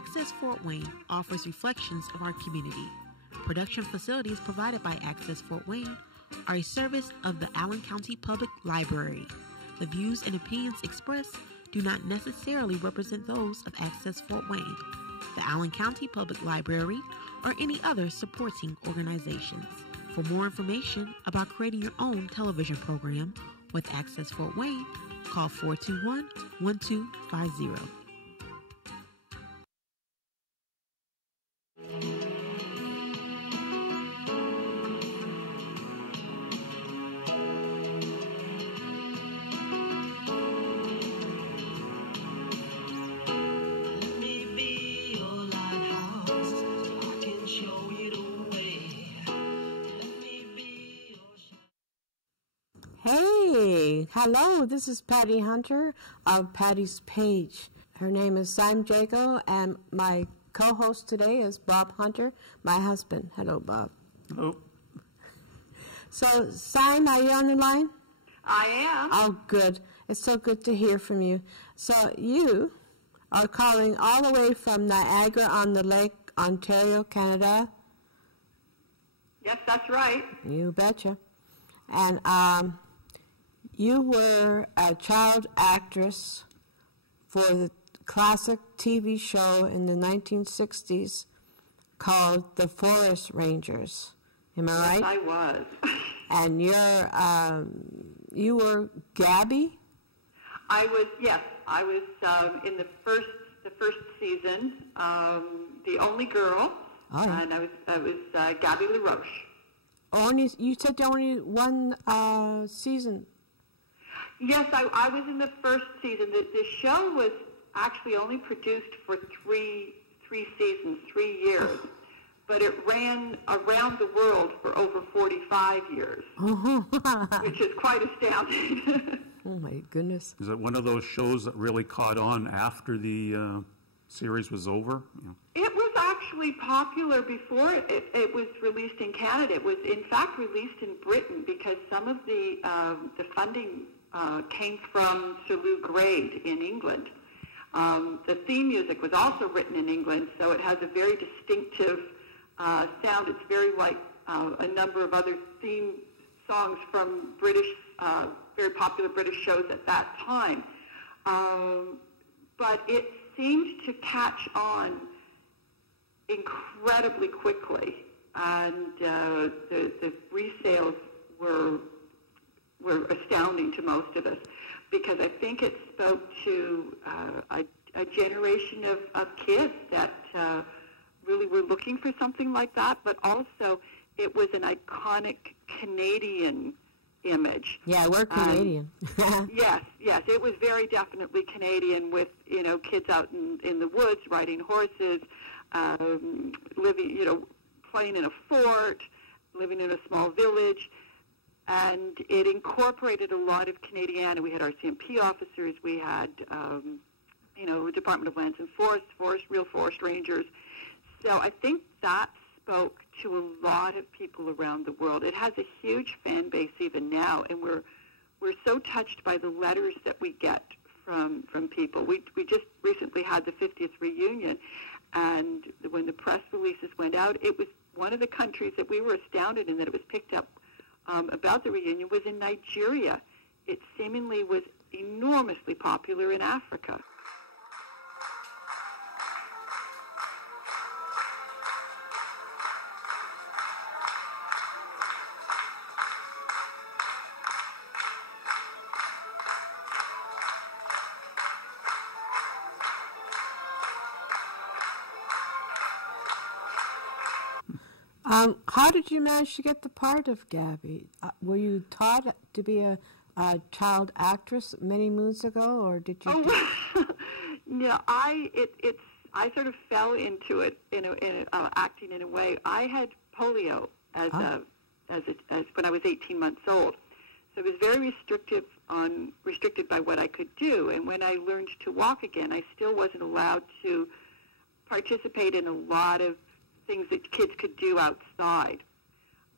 Access Fort Wayne offers reflections of our community. Production facilities provided by Access Fort Wayne are a service of the Allen County Public Library. The views and opinions expressed do not necessarily represent those of Access Fort Wayne, the Allen County Public Library, or any other supporting organizations. For more information about creating your own television program with Access Fort Wayne, call 421-1250. Hey, hello, this is Patty Hunter of Patty's Page. Her name is Syme Jago, and my co-host today is Bob Hunter, my husband. Hello, Bob. Hello. So, Syme, are you on the line? I am. Oh, good. It's so good to hear from you. So, you are calling all the way from Niagara-on-the-Lake, Ontario, Canada? Yes, that's right. You betcha. And, you were a child actress for the classic TV show in the 1960s called The Forest Rangers. Am I right? Yes, I was. And you were Gabby? I was in the first season, the only girl, and I was Gabby LaRoche. You said only one season. Yes, I was in the first season. The show was actually only produced for three seasons, 3 years, but it ran around the world for over 45 years, which is quite astounding. Oh, my goodness. Is it one of those shows that really caught on after the series was over? Yeah. It was actually popular before it was released in Canada. It was, in fact, released in Britain because some of the funding came from Sir Lou Grade in England. The theme music was also written in England, so it has a very distinctive sound. It's very like a number of other theme songs from very popular British shows at that time. But it seemed to catch on incredibly quickly, and the resales were astounding to most of us because I think it spoke to a generation of kids that really were looking for something like that, but also it was an iconic Canadian image. Yeah, we're Canadian. Yes, it was very definitely Canadian with, kids out in the woods riding horses, living, playing in a fort, living in a small village. And it incorporated a lot of Canadiana. We had RCMP officers. We had, Department of Lands and Forests, real forest rangers. So I think that spoke to a lot of people around the world. It has a huge fan base even now, and we're so touched by the letters that we get from people. We just recently had the 50th reunion, and when the press releases went out, it was one of the countries that we were astounded in that it was picked up about the reunion was in Nigeria. It seemingly was enormously popular in Africa. How did you manage to get the part of Gabby? Were you taught to be a child actress many moons ago, or did you? No, I sort of fell into it acting in a way. I had polio as when I was 18 months old, so it was very restricted by what I could do. And when I learned to walk again, I still wasn't allowed to participate in a lot of things that kids could do outside.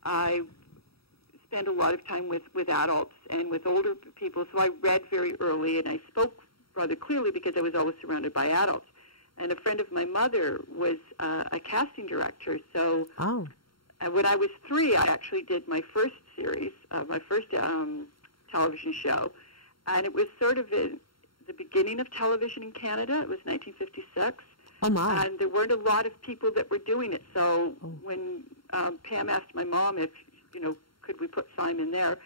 I spent a lot of time with adults and with older people, so I read very early, and I spoke rather clearly because I was always surrounded by adults. And a friend of my mother was a casting director. So Oh. when I was 3, I actually did my first series, my first television show. And it was sort of the beginning of television in Canada. It was 1956. Oh, my. And there weren't a lot of people that were doing it. So when Pam asked my mom if, could we put Syme in there,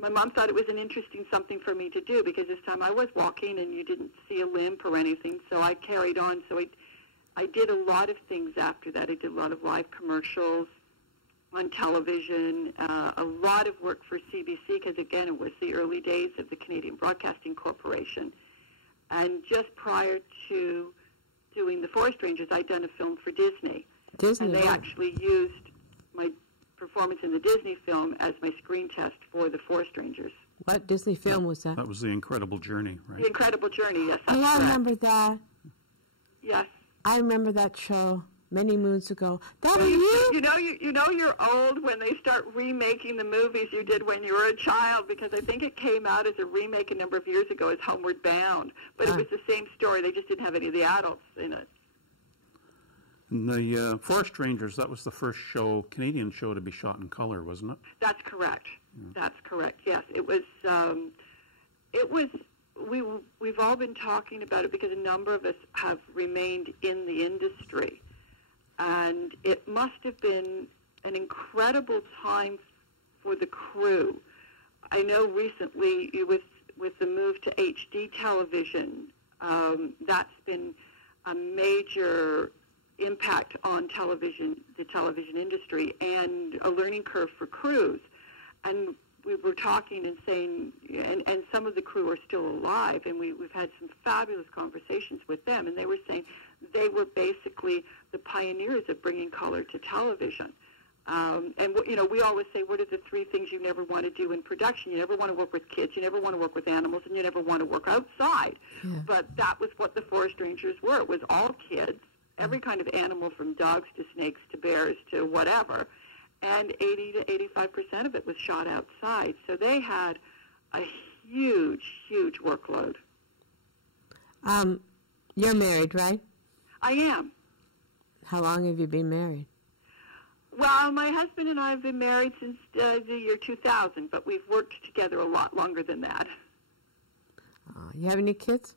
my mom thought it was an interesting something for me to do because this time I was walking and you didn't see a limp or anything. So I carried on. So I did a lot of things after that. I did a lot of live commercials on television, a lot of work for CBC because, again, it was the early days of the Canadian Broadcasting Corporation. And just prior to doing The Forest Rangers, I'd done a film for Disney. And they actually used my performance in the Disney film as my screen test for The Forest Rangers. What Disney film was that? That was The Incredible Journey, right? The Incredible Journey, yes. Oh, I remember that. Yes. I remember that show many moons ago. That was you? You know you're old when they start remaking the movies you did when you were a child, because I think it came out as a remake a number of years ago as Homeward Bound. But it was the same story. They just didn't have any of the adults in it. And the Forest Rangers, that was the first Canadian show to be shot in color, wasn't it? That's correct. Yeah. That's correct. Yes, it was. We've all been talking about it because a number of us have remained in the industry, and it must have been an incredible time for the crew. I know recently with the move to HD television, that's been a major impact on the television industry, and a learning curve for crews. And we were talking and saying, and some of the crew are still alive, and we've had some fabulous conversations with them, and they were saying they were basically the pioneers of bringing color to television. And we always say, what are the 3 things you never want to do in production? You never want to work with kids, you never want to work with animals, and you never want to work outside. Yeah. But that was what the Forest Rangers were. It was all kids, every kind of animal from dogs to snakes to bears to whatever, and 80 to 85% of it was shot outside. So they had a huge, huge workload. You're married, right? I am. How long have you been married? Well, my husband and I have been married since the year 2000, but we've worked together a lot longer than that. You have any kids?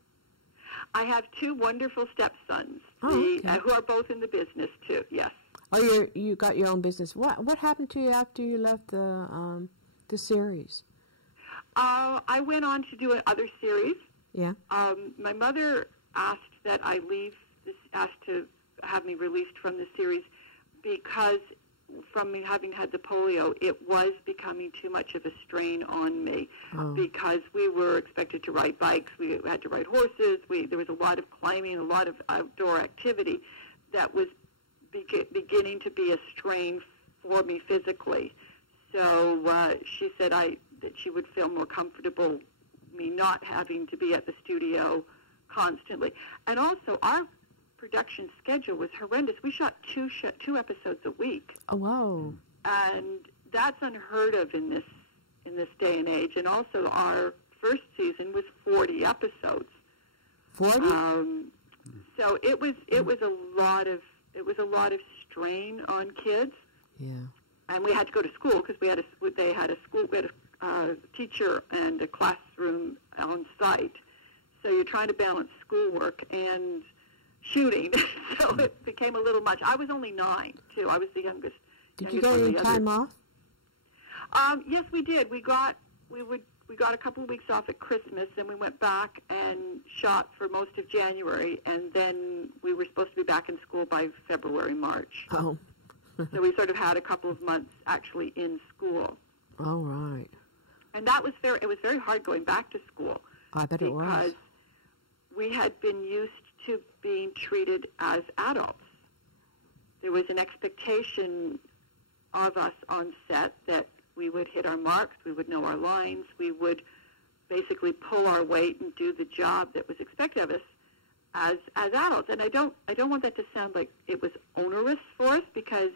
I have 2 wonderful stepsons, okay. Who are both in the business too. Yes. Oh, you got your own business. What happened to you after you left the series? I went on to do other series. Yeah. My mother asked that I leave. Asked to have me released from the series because from me having had the polio, it was becoming too much of a strain on me because we were expected to ride bikes, we had to ride horses, there was a lot of climbing, a lot of outdoor activity that was beginning to be a strain for me physically. So she said that she would feel more comfortable me not having to be at the studio constantly. And also, our production schedule was horrendous. We shot 2 episodes a week. Oh, wow. And that's unheard of in this day and age. And also, our first season was 40 episodes. 40? So it was a lot of strain on kids. Yeah. And we had to go to school because we had a teacher and a classroom on site. So you're trying to balance schoolwork and shooting, so it became a little much. I was only 9 too. I was the youngest. Did you get any time off? Yes, we did. We got a couple of weeks off at Christmas, and we went back and shot for most of January, and then we were supposed to be back in school by February, March. Oh. So we sort of had a couple of months actually in school. Oh, right. And it was very hard going back to school. I bet it was. Because we had been used to being treated as adults. There was an expectation of us on set that we would hit our marks, we would know our lines, we would basically pull our weight and do the job that was expected of us as adults. And I don't want that to sound like it was onerous for us, because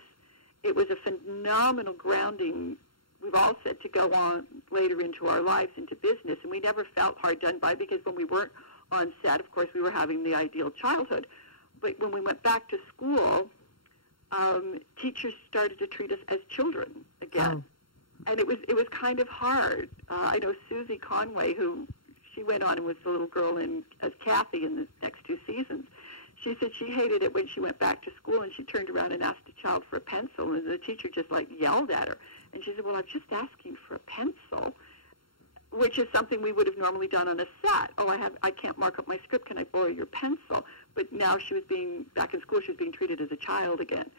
it was a phenomenal grounding, we've all said, to go on later into our lives, into business. And we never felt hard done by, because when we weren't on set, of course, we were having the ideal childhood. but when we went back to school, teachers started to treat us as children again. Oh. And it was kind of hard. I know Susie Conway, who she went on and was the little girl as Kathy in the next 2 seasons. She said she hated it when she went back to school and she turned around and asked a child for a pencil, and the teacher just yelled at her. And she said, "Well, I'm just asking for a pencil," which is something we would have normally done on a set. "Oh, I can't mark up my script. Can I borrow your pencil?" But now she was back in school. She was being treated as a child again.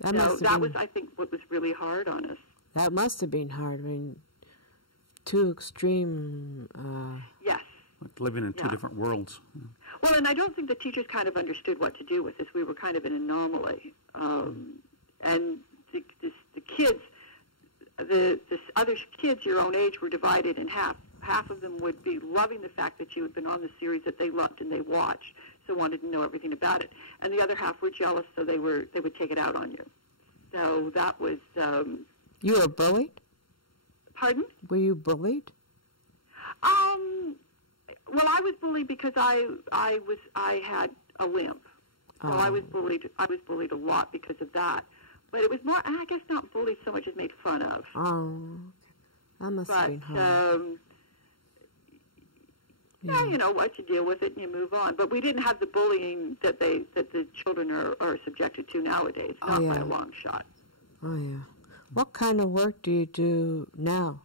That was, I think, what was really hard on us. That must have been hard. I mean, too extreme. Yes. Like living in 2 different worlds. Well, and I don't think the teachers kind of understood what to do with this. We were kind of an anomaly. And the kids, the other kids your own age were divided in half. Half of them would be loving the fact that you had been on the series that they loved and they watched, so wanted to know everything about it. And the other half were jealous, so they would take it out on you. So that was... You were bullied? Pardon? Were you bullied? Well, I was bullied because I had a limp. So I was bullied a lot because of that. But it was more, I guess, not bullied so much as made fun of. Oh, that must have been hard. Yeah, you know what, you deal with it and you move on. But we didn't have the bullying that the children are subjected to nowadays, not by a long shot. Oh, yeah. What kind of work do you do now?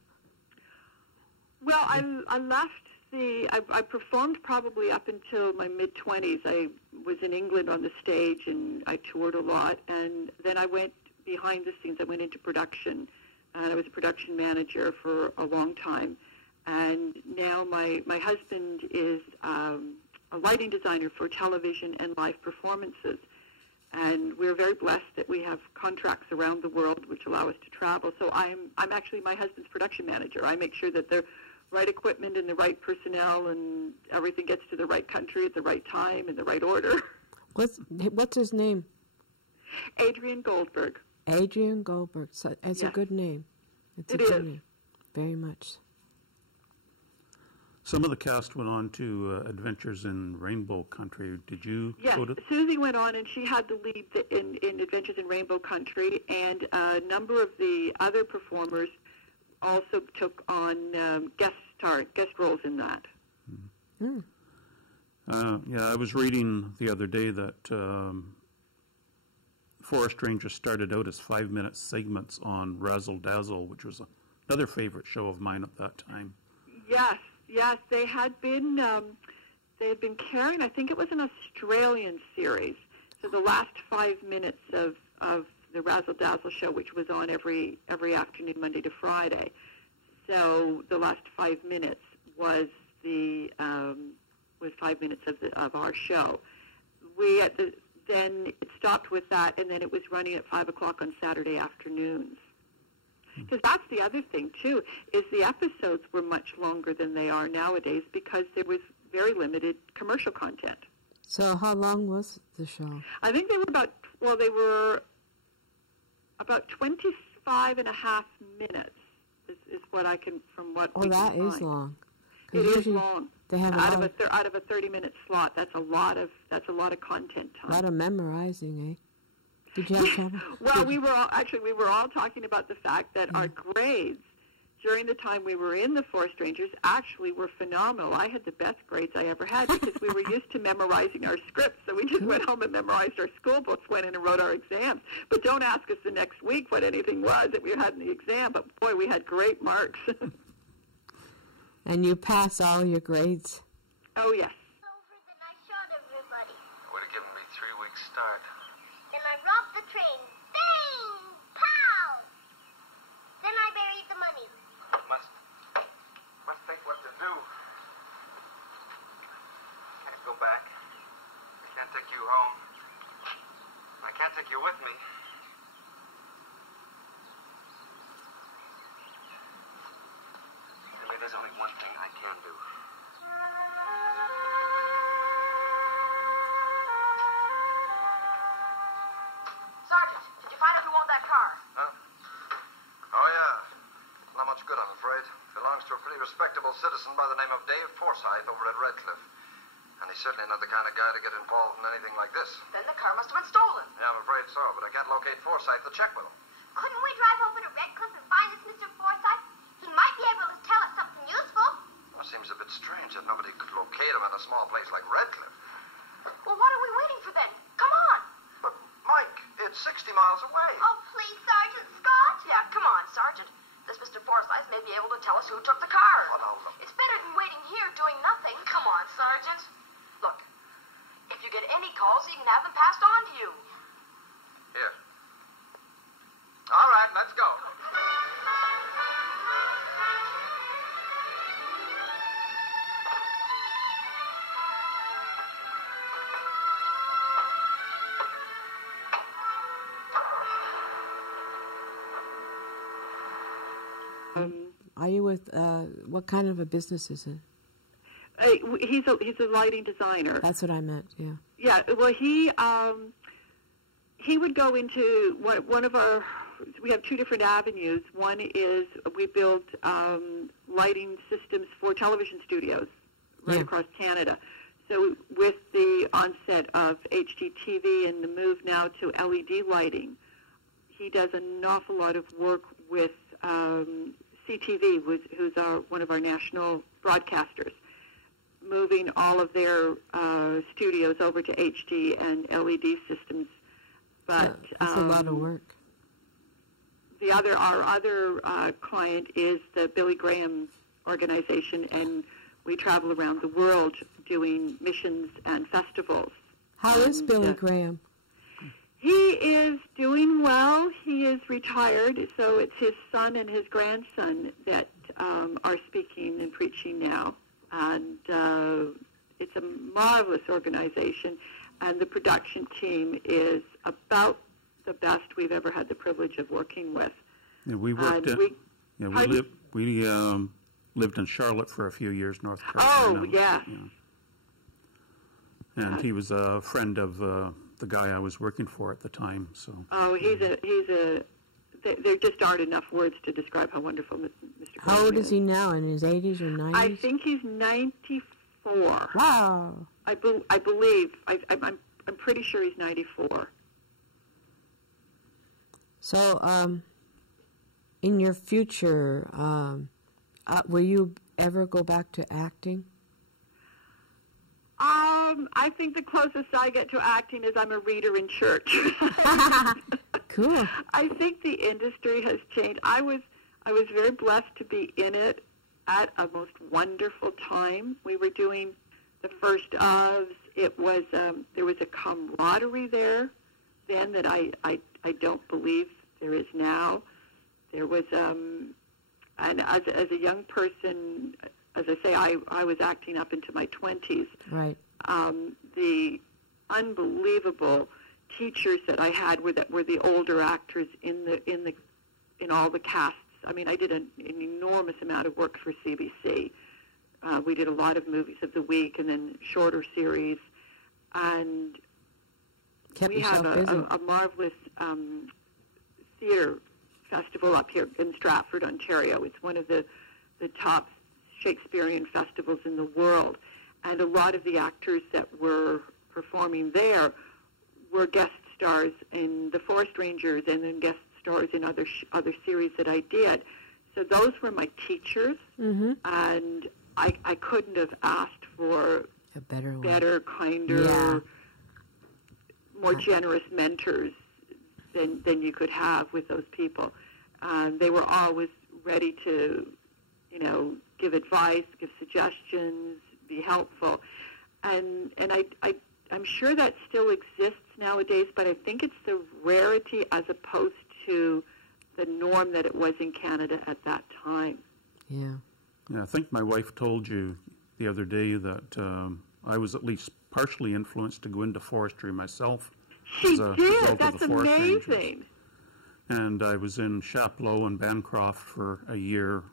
Well, I left I performed probably up until my mid-20s. I was in England on the stage, and I toured a lot. And then I went behind the scenes. I went into production, and I was a production manager for a long time. And now my husband is a lighting designer for television and live performances. And we're very blessed that we have contracts around the world which allow us to travel. So I'm actually my husband's production manager. I make sure that the right equipment and the right personnel and everything gets to the right country at the right time in the right order. What's his name? Adrian Goldberg. Adrian Goldberg. So it's a good name. It's a good name. Very much. Some of the cast went on to Adventures in Rainbow Country. Did you go to... Yes, Susie went on, and she had the lead in Adventures in Rainbow Country, and a number of the other performers also took on guest roles in that. I was reading the other day that Forest Rangers started out as 5-minute segments on Razzle Dazzle, which was another favorite show of mine at that time. Yes, they had been carrying, I think it was an Australian series, so the last 5 minutes of the Razzle Dazzle show, which was on every afternoon, Monday to Friday. So the last 5 minutes was 5 minutes of our show. Then it stopped with that, and then it was running at 5 o'clock on Saturday afternoons. Because that's the other thing, too, is the episodes were much longer than they are nowadays because there was very limited commercial content. So how long was the show? I think they were about 25 and a half minutes is what I can, from what we can find. Oh, that is long. It is long. They have out of a 30-minute slot. That's a lot of content time. A lot of memorizing, eh? Did you have trouble? Well, we were all talking about the fact that our grades during the time we were in the Forest Rangers actually were phenomenal. I had the best grades I ever had because we were used to memorizing our scripts, so we just went home and memorized our school books, went in and wrote our exams. But don't ask us the next week what anything was that we had in the exam, but boy, we had great marks. And you pass all your grades? Oh, yes. Over, then I shot everybody. Would have given me 3 weeks start. Then I robbed the train. Bang! Pow! Then I buried the money. Must think what to do. Can't go back. I can't take you home. I can't take you with me. Maybe there's only one thing I can do. Sergeant, did you find out who owned that car? Huh? Oh, yeah. Not much good, I'm afraid. Belongs to a pretty respectable citizen by the name of Dave Forsythe over at Redcliffe. And he's certainly not the kind of guy to get involved in anything like this. Then the car must have been stolen. Yeah, I'm afraid so, but I can't locate Forsythe to check with him. Couldn't we drive over to Redcliffe and find this Mr. Forsythe? He might be able to tell us something useful. Well, it seems a bit strange that nobody could locate him in a small place like Redcliffe. Well, what are we waiting for then? Come on. But, Mike, it's 60 miles away. Oh, please, Sergeant Scott. Yeah, come on, Sergeant. This Mr. Forsythe may be able to tell us who took the car. Oh, now, look. It's better than waiting here doing nothing. Come on, Sergeant. Look, if you get any calls, you can have them passed on to you. Here. All right, let's go. Are you with, what kind of a business is it? He's a lighting designer. That's what I meant, yeah. Yeah, well, he would go into one of our. We have two different avenues. One is we build lighting systems for television studios right across Canada. So with the onset of HDTV and the move now to LED lighting, he does an awful lot of work with CTV, who's one of our national broadcasters, moving all of their studios over to HD and LED systems. But that's a lot of work. Our other client is the Billy Graham organization, and we travel around the world doing missions and festivals. How is Billy Graham? He is doing well. He is retired, so it's his son and his grandson that are speaking and preaching now. And it's a marvelous organization, and the production team is about the best we've ever had the privilege of working with. Yeah, we worked we lived in Charlotte for a few years, North Carolina. Oh, yes. Yeah. And he was a friend of the guy I was working for at the time. So. Oh, there just aren't enough words to describe how wonderful Mr. How old is he now? In his 80s or 90s? I think he's 94. Wow. I believe. I'm pretty sure he's 94. So, in your future, will you ever go back to acting? I think the closest I get to acting is I'm a reader in church. Cool. I think the industry has changed. I was very blessed to be in it at a most wonderful time. We were doing the first ofs. It was there was a camaraderie there then that I don't believe there is now. There was and as a young person, as I say, I was acting up into my 20s. Right. The unbelievable teachers that I had were the older actors in all the casts. I mean, I did an enormous amount of work for CBC. We did a lot of movies of the week and then shorter series, and we have a marvelous theater festival up here in Stratford, Ontario. It's one of the top Shakespearean festivals in the world, and a lot of the actors that were performing there were guest stars in The Forest Rangers and then guest stars in other series that I did. So those were my teachers, and I couldn't have asked for a better, kinder, more generous mentors than you could have with those people. They were always ready to, give advice, give suggestions, be helpful, and I'm sure that still exists nowadays, but I think it's the rarity as opposed to the norm that it was in Canada at that time. Yeah. Yeah, I think my wife told you the other day that I was at least partially influenced to go into forestry myself. She did. That's amazing. Rangers. And I was in Chapleau and Bancroft for a year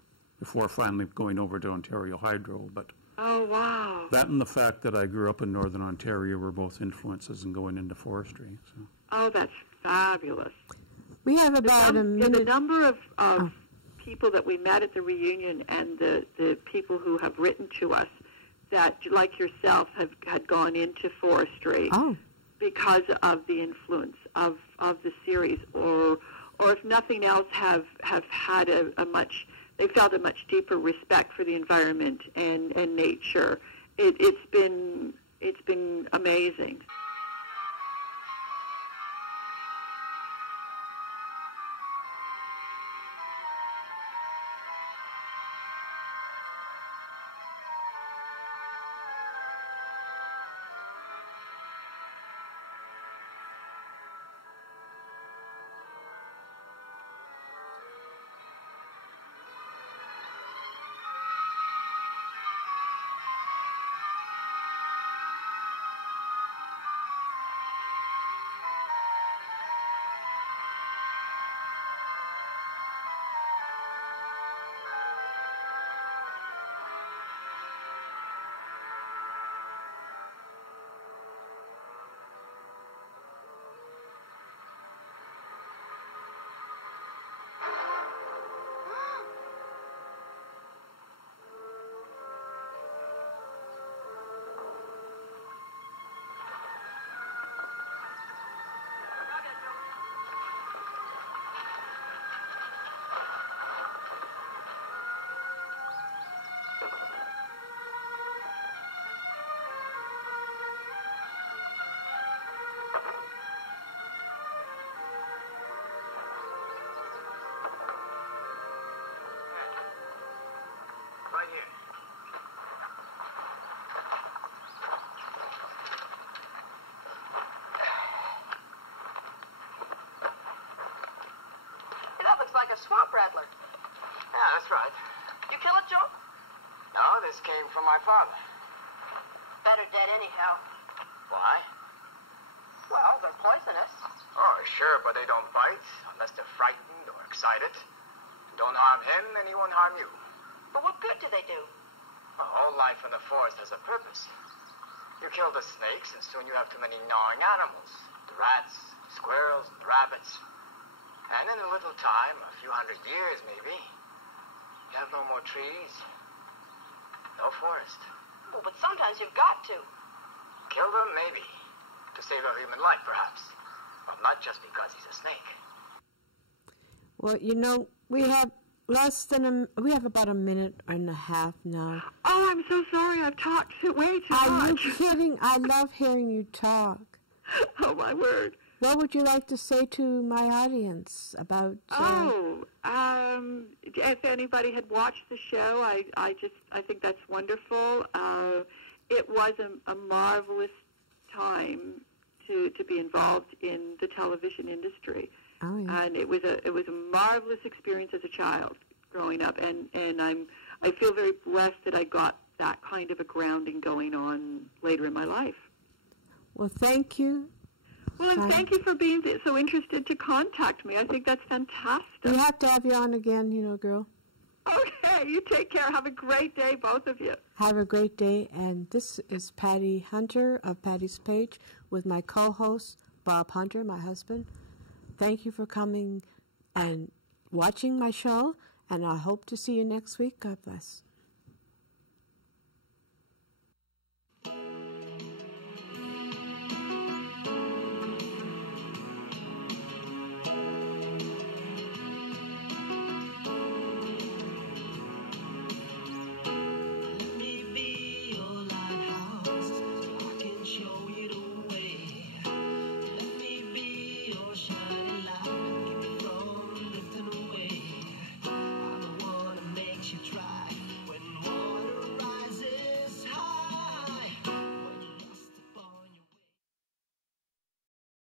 before finally going over to Ontario Hydro. But oh, wow. That and the fact that I grew up in Northern Ontario were both influences in going into forestry. So. Oh, that's fabulous. We have about a minute. The number of people that we met at the reunion and the people who have written to us that, like yourself, had gone into forestry because of the influence of the series, or if nothing else, have had they felt a much deeper respect for the environment and nature. It's been amazing. Right here. That looks like a swamp rattler. Yeah, that's right. You kill it, Joe? No, this came from my father. Better dead anyhow. Why? Well, they're poisonous. Oh, sure, but they don't bite unless they're frightened or excited. Don't harm him, and he won't harm you. But what good do they do? All life in the forest has a purpose. You kill the snakes, and soon you have too many gnawing animals. The rats, squirrels, and the rabbits. And in a little time, a few hundred years maybe, you have no more trees, no forest. Well, but sometimes you've got to. Kill them, maybe. To save a human life, perhaps. But not just because he's a snake. Well, you know, we have about a minute and a half now. Oh, I'm so sorry. I've talked way too Are much. you kidding? I love hearing you talk. Oh, my word. What would you like to say to my audience about... if anybody had watched the show, I think that's wonderful. It was a marvelous time to be involved in the television industry. Oh, yeah. And it was a marvelous experience as a child growing up, and I feel very blessed that I got that kind of a grounding going on later in my life. Well, thank you. Well, and thank you for being so interested to contact me. I think that's fantastic. We have to have you on again, you know, girl. Okay, you take care. Have a great day, both of you. Have a great day. And this is Patty Hunter of Patty's Page with my co-host, Bob Hunter, my husband. Thank you for coming and watching my show, and I hope to see you next week. God bless.